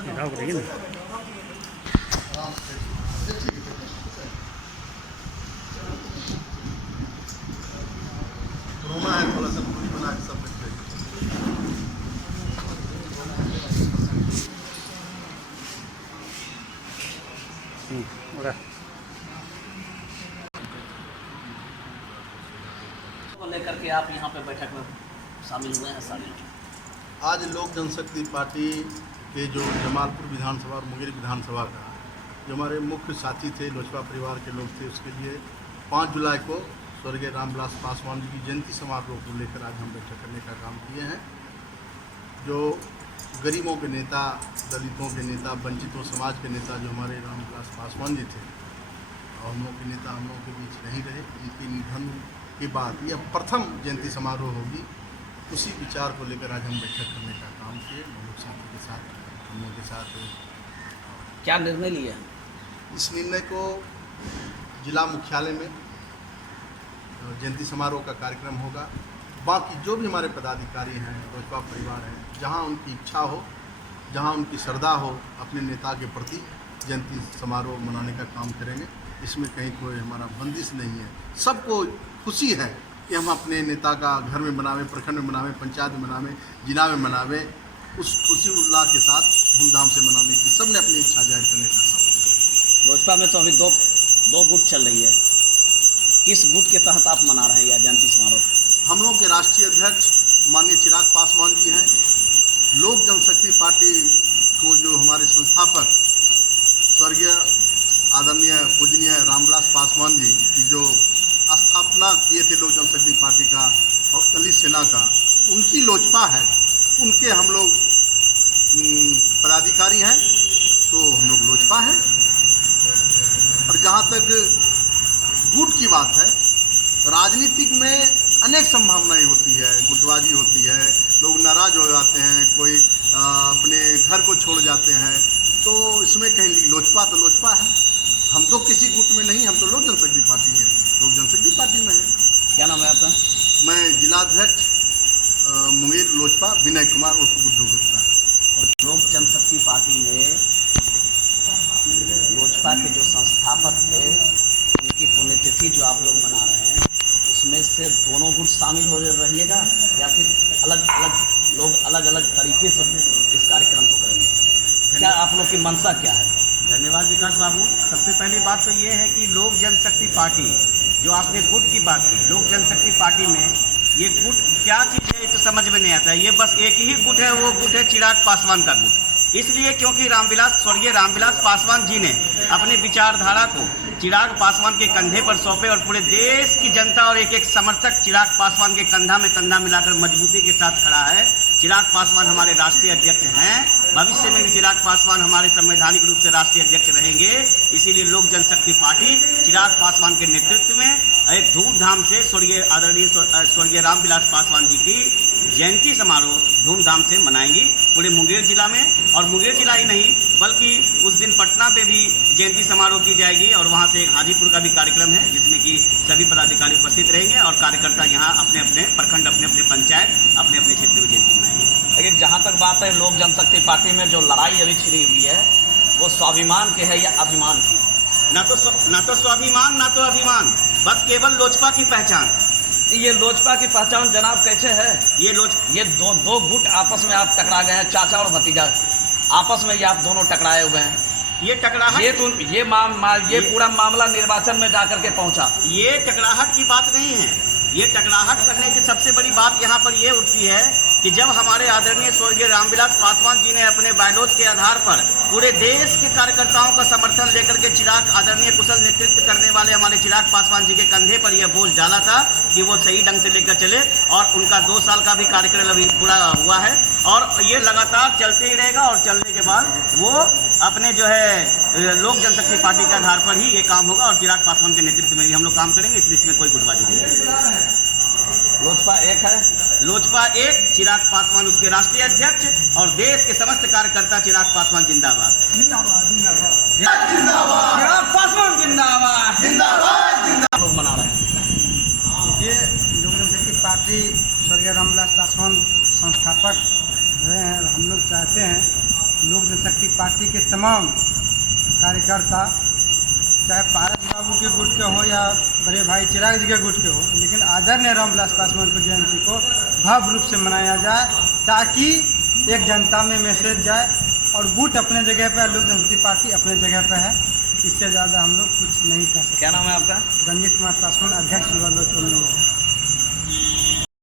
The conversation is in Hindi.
राव करेगी ना। रोना है थोड़ा सा पूरी बना के सब रख को लेकर के आप यहाँ पे बैठक में शामिल हुए हैं सारे? आज लोक जनशक्ति पार्टी के जो जमालपुर विधानसभा और मुंगेर विधानसभा का जो हमारे मुख्य साथी थे, लोजपा परिवार के लोग थे, उसके लिए 5 जुलाई को स्वर्गीय रामविलास पासवान जी की जयंती समारोह को लेकर आज हम बैठक करने का काम किए हैं। जो गरीबों के नेता, दलितों के नेता, वंचितों समाज के नेता जो हमारे रामविलास पासवान जी थे, और हम लोग के नेता हम लोगों के बीच नहीं रहे, उनके निधन के बाद यह प्रथम जयंती समारोह होगी। उसी विचार को लेकर आज हम बैठक करने का काम किए। लोग साथी के साथ, हम लोगों के साथ क्या निर्णय लिया? इस निर्णय को जिला मुख्यालय में जयंती समारोह का कार्यक्रम होगा। बाकी जो भी हमारे पदाधिकारी हैं, लोजपा परिवार हैं, जहां उनकी इच्छा हो, जहां उनकी श्रद्धा हो, अपने नेता के प्रति जयंती समारोह मनाने का काम करेंगे। इसमें कहीं कोई हमारा बंदिश नहीं है। सबको खुशी है कि हम अपने नेता का घर में मनावें, प्रखंड में मनावें, पंचायत में मनावें, जिला में मनावें। उस खुशी उल्लास के साथ धूमधाम से मनाने की सबने अपनी इच्छा जाहिर करने का काम किया। लोजपा में तो अभी दो गुट चल रही है। किस गुट के तहत आप मना रहे हैं यह जयंती समारोह? हम लोग के राष्ट्रीय अध्यक्ष माननीय चिराग पासवान जी हैं। लोक जनशक्ति पार्टी को जो हमारे संस्थापक स्वर्गीय आदरणीय पूजनीय रामविलास पासवान जी की जो स्थापना किए थे लोक जनशक्ति पार्टी का और दलित सेना का, उनकी लोजपा है। उनके हम लोग पदाधिकारी हैं, तो हम लोग लोजपा हैं। और जहाँ तक गुट की बात है, राजनीतिक में अनेक संभावनाएं होती है, गुटबाजी होती है, लोग नाराज हो जाते हैं, कोई अपने घर को छोड़ जाते हैं। तो इसमें कहीं लोजपा तो लोजपा है। हम तो किसी गुट में नहीं, हम तो लोक जनशक्ति पार्टी है, लोक जनशक्ति पार्टी में है। क्या नाम है आपका? मैं जिलाध्यक्ष मुंगेर लोजपा विनय कुमार उर्फ गुड्डू गुप्ता। लोक जनशक्ति पार्टी में लोजपा के जो संस्थापक थे, उनकी पुण्यतिथि जो आप लोग मना रहे हैं, उसमें से दोनों गुट शामिल हो रहिएगा या फिर अलग अलग तरीके से इस कार्यक्रम को करेंगे? क्या आप लोग की मंशा क्या है? धन्यवाद विकास बाबू। सबसे पहली बात तो ये है कि लोक जनशक्ति पार्टी, जो आपने गुट की बात की, लोक जनशक्ति पार्टी में ये गुट क्या चीज़ है तो समझ में नहीं आता है। ये बस एक ही गुट है, वो गुट है चिराग पासवान का गुट। इसलिए क्योंकि स्वर्गीय रामविलास पासवान जी ने अपनी विचारधारा को चिराग पासवान के कंधे पर सौंपे और पूरे देश की जनता और एक समर्थक चिराग पासवान के कंधा में कंधा मिलाकर मजबूती के साथ खड़ा है। चिराग पासवान हमारे राष्ट्रीय अध्यक्ष हैं। भविष्य में भी चिराग पासवान हमारे संवैधानिक रूप से राष्ट्रीय अध्यक्ष रहेंगे। इसीलिए लोक जनशक्ति पार्टी चिराग पासवान के नेतृत्व में एक धूमधाम से स्वर्गीय रामविलास पासवान जी की जयंती समारोह धूमधाम से मनाएंगी पूरे मुंगेर जिला में। और मुंगेर जिला ही नहीं, बल्कि उस दिन पटना पे भी जयंती समारोह की जाएगी और वहाँ से हाजीपुर का भी कार्यक्रम है, जिसमें कि सभी पदाधिकारी उपस्थित रहेंगे और कार्यकर्ता यहाँ अपने अपने प्रखंड, अपने अपने पंचायत, अपने अपने क्षेत्र में जयंती मनाएंगे। लेकिन जहाँ तक बात है लोक जनशक्ति पार्टी में जो लड़ाई अभी छिड़ी हुई है, वो स्वाभिमान की है या अभिमान की? ना तो स्वाभिमान ना तो अभिमान, बस केवल लोजपा की पहचान। ये लोजपा की पहचान जनाब कैसे है? ये दो गुट आपस में आप टकरा गए हैं, चाचा और भतीजा आपस में ये आप दोनों टकराए हुए हैं। ये टकराहट, ये पूरा मामला निर्वाचन में जाकर के पहुंचा। ये टकराहट की बात नहीं है। ये टकराहट करने की सबसे बड़ी बात यहाँ पर ये उठती है कि जब हमारे आदरणीय स्वर्गीय रामविलास पासवान जी ने अपने बायलॉज के आधार पर पूरे देश के कार्यकर्ताओं का समर्थन लेकर के आदरणीय कुशल नेतृत्व करने वाले हमारे चिराग पासवान जी के कंधे पर यह बोझ डाला था कि वो सही ढंग से लेकर चले, और उनका 2 साल का भी कार्यकाल अभी पूरा हुआ है और ये लगातार चलते ही रहेगा। और चलने के बाद वो अपने जो है लोक जनशक्ति पार्टी के आधार पर ही ये काम होगा और चिराग पासवान के नेतृत्व में भी हम लोग काम करेंगे। इसलिए इसमें कोई गुटबाजी नहीं है। लोजपा एक है, लोजपा एक, चिराग पासवान उसके राष्ट्रीय अध्यक्ष और देश के समस्त कार्यकर्ता चिराग पासवान जिंदाबाद। चिराग पासवान जिंदाबाद, जिंदाबाद। लोग मना रहे हैं ये लोक जनशक्ति पार्टी स्वर्गीय रामविलास पासवान संस्थापक रहे हैं। हम लोग चाहते हैं लोक जनशक्ति पार्टी के तमाम कार्यकर्ता, चाहे पारस बाबू के गुट के हो या बड़े भाई चिराग जी के गुट के हो, लेकिन आदरणीय रामविलास पासवान की जयंती को भव्य रूप से मनाया जाए, ताकि एक जनता में मैसेज जाए और गुट अपने जगह पे, लोक जनशक्ति पार्टी अपने जगह पे है। इससे ज़्यादा हम लोग कुछ नहीं कर सकते। क्या नाम है आपका? रंजीत कुमार पासवान, अध्यक्ष युवा लोक।